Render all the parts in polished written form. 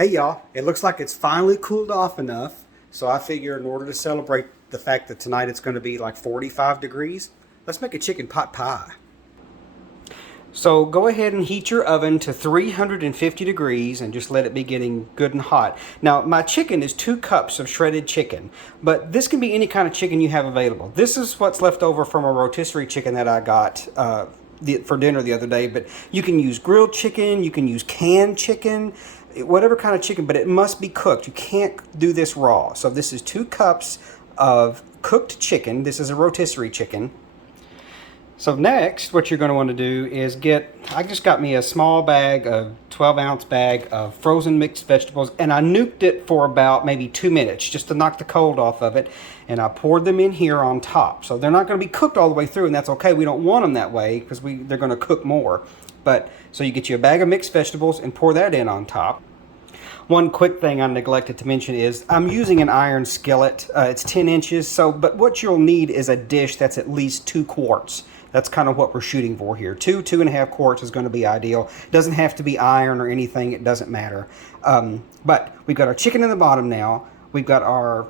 Hey y'all, it looks like it's finally cooled off enough, so I figure in order to celebrate the fact that tonight it's going to be like 45 degrees, let's make a chicken pot pie. So go ahead and heat your oven to 350 degrees and just let it be getting good and hot. Now my chicken is 2 cups of shredded chicken, but this can be any kind of chicken you have available. This is what's left over from a rotisserie chicken that I got for dinner the other day, but you can use grilled chicken, you can use canned chicken, whatever kind of chicken, but it must be cooked. You can't do this raw. So this is 2 cups of cooked chicken. This is a rotisserie chicken. So next, what you're going to want to do is I just got me a small bag, a 12-ounce bag of frozen mixed vegetables, and I nuked it for about maybe 2 minutes just to knock the cold off of it, and I poured them in here on top. So they're not going to be cooked all the way through, and that's okay. We don't want them that way because they're going to cook more. But so you get you a bag of mixed vegetables and pour that in on top. One quick thing I neglected to mention is I'm using an iron skillet. It's 10 inches, but what you'll need is a dish that's at least 2 quarts. That's kind of what we're shooting for here. 2.5 quarts is going to be ideal. It doesn't have to be iron or anything. It doesn't matter. But we've got our chicken in the bottom now. We've got our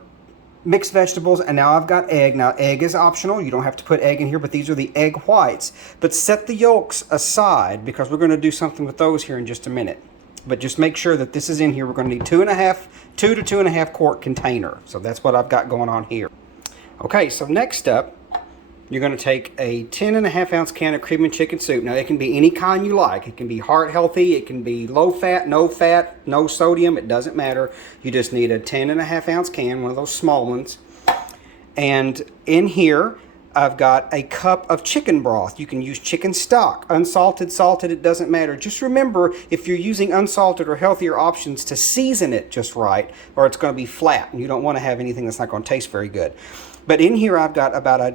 mixed vegetables, and now I've got egg. Now, egg is optional. You don't have to put egg in here, but these are the egg whites. But set the yolks aside because we're going to do something with those here in just a minute. But just make sure that this is in here. We're going to need 2 to 2.5 quart container. So that's what I've got going on here. Okay, so next up, you're going to take a 10.5 ounce can of cream and chicken soup. Now, it can be any kind you like. It can be heart healthy. It can be low fat, no sodium. It doesn't matter. You just need a 10.5 ounce can, one of those small ones. And in here, I've got a cup of chicken broth. You can use chicken stock, unsalted, salted, it doesn't matter. Just remember, if you're using unsalted or healthier options, to season it just right, or it's going to be flat, and you don't want to have anything that's not going to taste very good. But in here I've got about a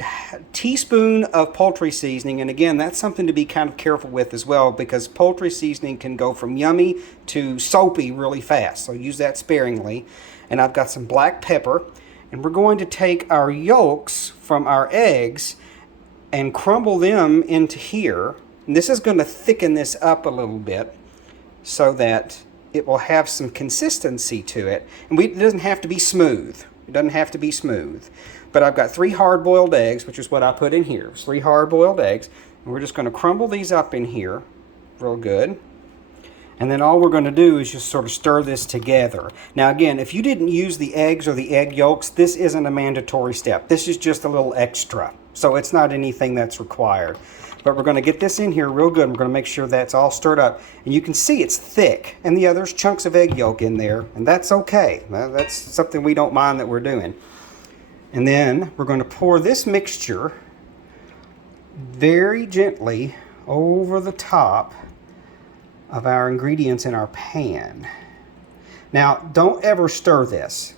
teaspoon of poultry seasoning, and again, that's something to be kind of careful with as well, because poultry seasoning can go from yummy to soapy really fast, so use that sparingly. And I've got some black pepper, and we're going to take our yolks from our eggs and crumble them into here. And this is going to thicken this up a little bit so that it will have some consistency to it. And it doesn't have to be smooth. It doesn't have to be smooth. But I've got 3 hard-boiled eggs, which is what I put in here. 3 hard-boiled eggs. And we're just going to crumble these up in here real good. And then all we're going to do is just sort of stir this together. Now again, if you didn't use the eggs or the egg yolks, this isn't a mandatory step. This is just a little extra. So it's not anything that's required. But we're going to get this in here real good. We're going to make sure that's all stirred up. And you can see it's thick. And yeah, there's chunks of egg yolk in there. And that's okay. That's something we don't mind that we're doing. And then we're going to pour this mixture very gently over the top of our ingredients in our pan. Now, don't ever stir this.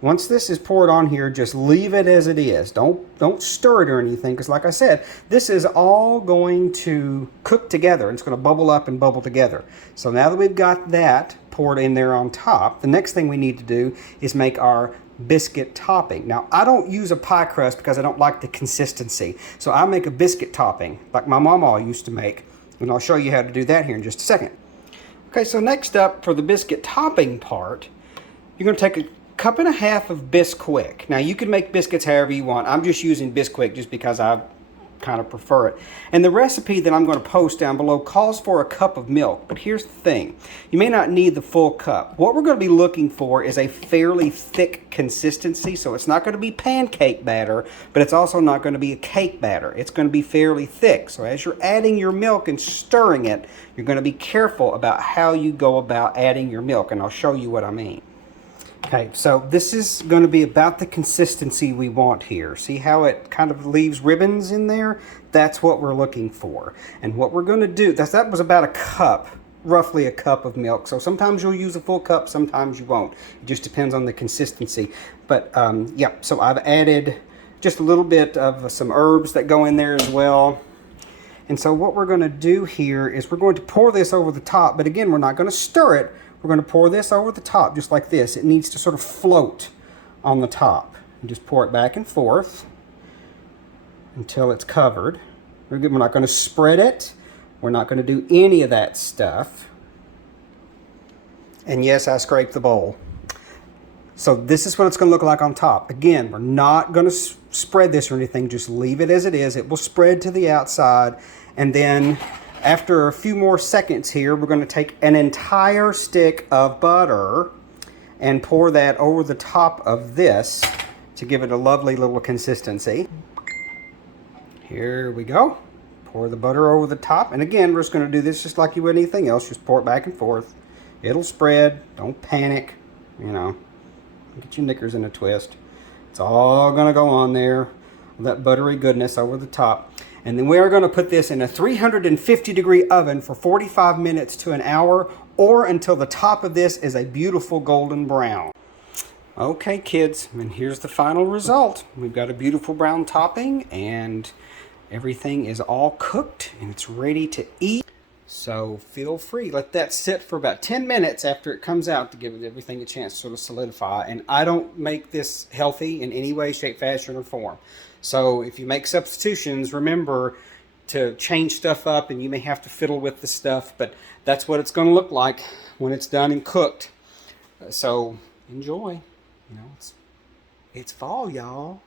Once this is poured on here, just leave it as it is. Don't stir it or anything, because like I said, this is all going to cook together. It's going to bubble up and bubble together. So now that we've got that poured in there on top, the next thing we need to do is make our biscuit topping. Now, I don't use a pie crust because I don't like the consistency. So I make a biscuit topping like my mama used to make. And I'll show you how to do that here in just a second. Okay, so next up for the biscuit topping part, you're going to take a 1.5 cups of Bisquick. Now you can make biscuits however you want. I'm just using Bisquick just because I kind of prefer it. And the recipe that I'm going to post down below calls for a cup of milk. But here's the thing. You may not need the full cup. What we're going to be looking for is a fairly thick consistency. So it's not going to be pancake batter, but it's also not going to be a cake batter. It's going to be fairly thick. So as you're adding your milk and stirring it, you're going to be careful about how you go about adding your milk. And I'll show you what I mean. Okay, so this is going to be about the consistency we want here. See how it kind of leaves ribbons in there? That's what we're looking for. And what we're going to do, that was about a cup, roughly a cup of milk. So sometimes you'll use a full cup, sometimes you won't. It just depends on the consistency. But yeah, so I've added just a little bit of some herbs that go in there as well. And so what we're going to do here is we're going to pour this over the top. But again, we're not going to stir it. We're going to pour this over the top just like this. It needs to sort of float on the top. And just pour it back and forth until it's covered. We're not going to spread it. We're not going to do any of that stuff. And yes, I scraped the bowl. So this is what it's going to look like on top. Again, we're not going to spread this or anything. Just leave it as it is. It will spread to the outside. And then after a few more seconds here, we're going to take an entire stick of butter and pour that over the top of this to give it a lovely little consistency. Here we go. Pour the butter over the top. And again, we're just going to do this just like you would anything else. Just pour it back and forth. It'll spread. Don't panic. You know, get your knickers in a twist. It's all going to go on there. That buttery goodness over the top. And then we are going to put this in a 350-degree oven for 45 minutes to an hour, or until the top of this is a beautiful golden brown. Okay, kids, and here's the final result. We've got a beautiful brown topping, and everything is all cooked, and it's ready to eat. So feel free, let that sit for about 10 minutes after it comes out to give everything a chance to sort of solidify. And I don't make this healthy in any way, shape, fashion, or form. So if you make substitutions, remember to change stuff up, and you may have to fiddle with the stuff, but that's what it's going to look like when it's done and cooked. So enjoy. You know, it's fall, y'all.